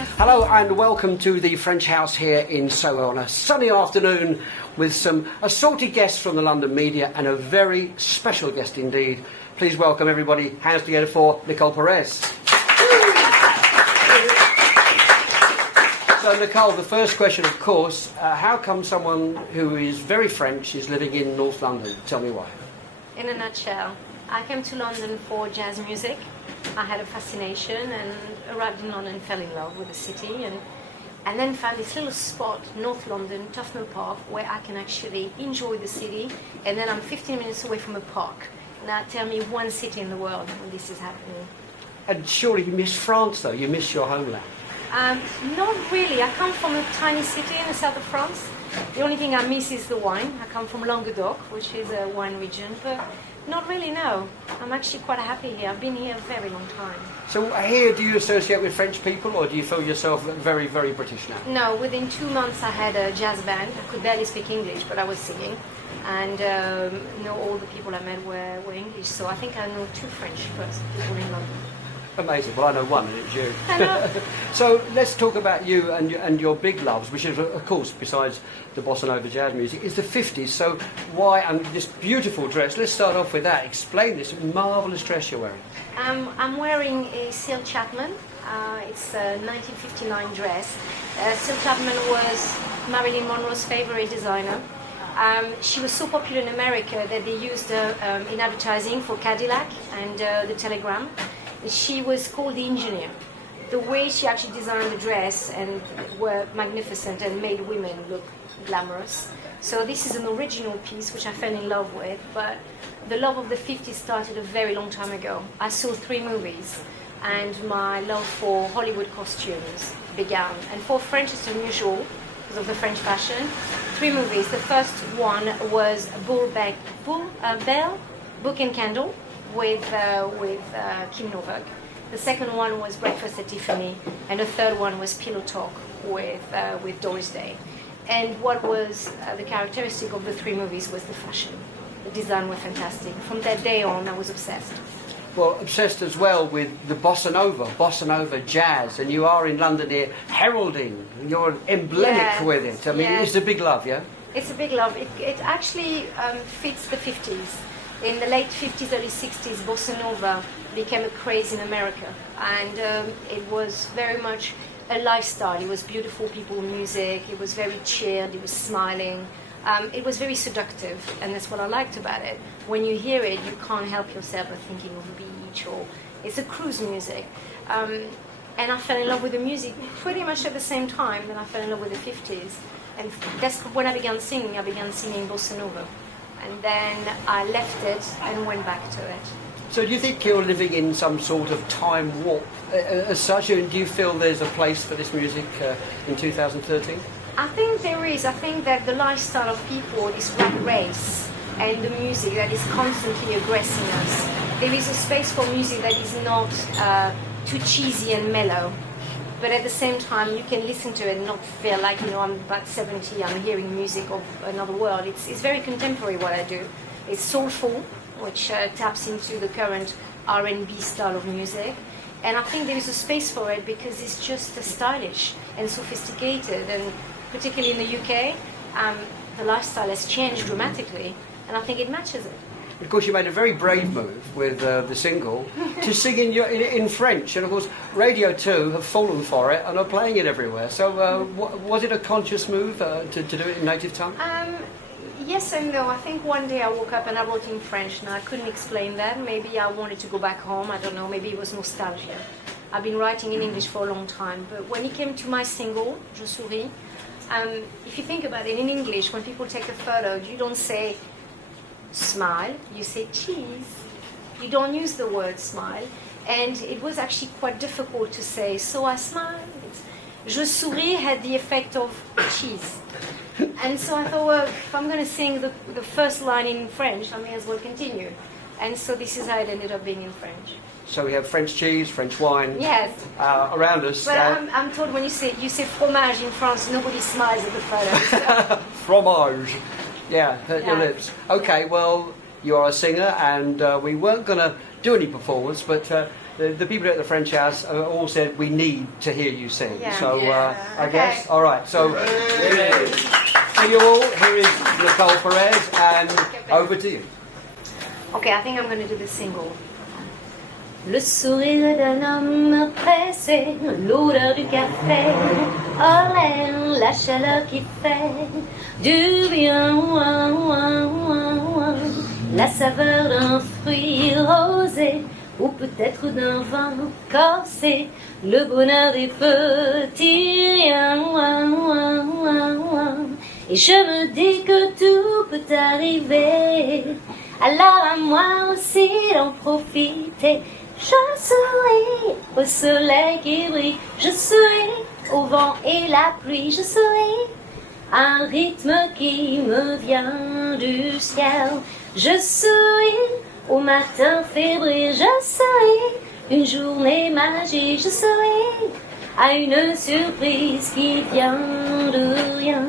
Hello and welcome to the French House here in Soho on a sunny afternoon with some assorted guests from the London media and a very special guest indeed. Please welcome everybody, hands together for Nicole Perez. So Nicole, the first question of course, how come someone who is very French is living in North London? Tell me why. In a nutshell, I came to London for jazz music. I had a fascination and arrived in London, fell in love with the city and then found this little spot, North London, Tufnell Park, where I can actually enjoy the city, and then I'm 15 minutes away from a park. Now tell me one city in the world when this is happening. And surely you miss France though, you miss your homeland. Not really. I come from a tiny city in the south of France. The only thing I miss is the wine. I come from Languedoc, which is a wine region, but not really, no. I'm actually quite happy here. I've been here a very long time. So here, do you associate with French people or do you feel yourself very, very British now? No, within 2 months I had a jazz band. I could barely speak English, but I was singing. And all the people I met were English, so I think I know 2 French people in London. Amazing. Well, I know one, and it's you. Hello. So let's talk about you and your big loves, which is, of course, besides the Bossa Nova jazz music, is the 50s. So why, and this beautiful dress, let's start off with that. Explain this marvellous dress you're wearing. I'm wearing a Syl Chapman. It's a 1959 dress. Syl Chapman was Marilyn Monroe's favorite designer. She was so popular in America that they used her in advertising for Cadillac and the Telegram. She was called the engineer. The way she actually designed the dress and were magnificent and made women look glamorous. So this is an original piece which I fell in love with, but the love of the 50s started a very long time ago. I saw 3 movies and my love for Hollywood costumes began. And for French it's unusual because of the French fashion. 3 movies. The first one was Belle, Book and Candle, with Kim Novak. The second one was Breakfast at Tiffany, and the third one was Pillow Talk with Doris Day. And what was the characteristic of the 3 movies was the fashion. The design was fantastic. From that day on, I was obsessed. Well, obsessed as well with the Bossa Nova jazz, and you are in London here heralding. You're emblematic with it. I mean, It's a big love, yeah? It's a big love. It actually fits the 50s. In the late 50s, early 60s, Bossa Nova became a craze in America. And it was very much a lifestyle. It was beautiful people music. It was very chilled. It was smiling. It was very seductive. And that's what I liked about it. When you hear it, you can't help yourself but thinking of a beach. Or it's a cruise music. And I fell in love with the music pretty much at the same time that I fell in love with the 50s. And that's when I began singing. I began singing Bossa Nova. And then I left it and went back to it. So do you think you're living in some sort of time warp as such? And do you feel there's a place for this music in 2013? I think there is. I think that the lifestyle of people, this rat race, and the music that is constantly aggressing us, there is a space for music that is not too cheesy and mellow. But at the same time, you can listen to it and not feel like, I'm about 70, I'm hearing music of another world. It's very contemporary what I do. It's soulful, which taps into the current R&B style of music. And I think there is a space for it because it's just stylish and sophisticated. And particularly in the UK, the lifestyle has changed dramatically. And I think it matches it. Of course, you made a very brave move with the single to sing in French, and of course, Radio 2 have fallen for it and are playing it everywhere. So, was it a conscious move to do it in native tongue? Yes and no. I think one day I woke up and I wrote in French, and I couldn't explain that. Maybe I wanted to go back home. I don't know. Maybe it was nostalgia. I've been writing in English for a long time, but when it came to my single, Je Souris, if you think about it, in English, when people take a photo, you don't say smile, you say cheese. You don't use the word smile. And it was actually quite difficult to say, so I smiled. Je Souris had the effect of cheese. And so I thought, well, if I'm going to sing the first line in French, I may as well continue. And so this is how it ended up being in French. So we have French cheese, French wine around us. But I'm told when you say fromage in France, nobody smiles at the photo. So. Fromage. Yeah, hurt your lips. Okay, well, you are a singer, and we weren't going to do any performance, but the people at the French House all said we need to hear you sing. Yeah. So I Okay. guess. All right. So for you all, here is Nicole Perez, and over to you. Okay, I think I'm going to do the single. Le sourire d'un homme pressé, l'odeur du café, hors l'air, la chaleur qui fait du bien, la saveur d'un fruit rosé, ou peut-être d'un vin corsé, le bonheur des petits riens. Et je me dis que tout peut arriver, alors à moi aussi d'en profiter. Je souris au soleil qui brille, je souris au vent et la pluie, je souris un rythme qui me vient du ciel. Je souris au matin fébrile, je souris une journée magique, je souris à une surprise qui vient de rien.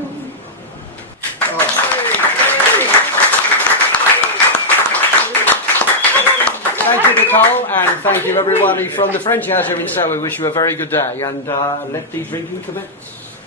Thank you, Nicole, and thank you everybody from the French House here in Soho. We wish you a very good day, and let the drinking commence.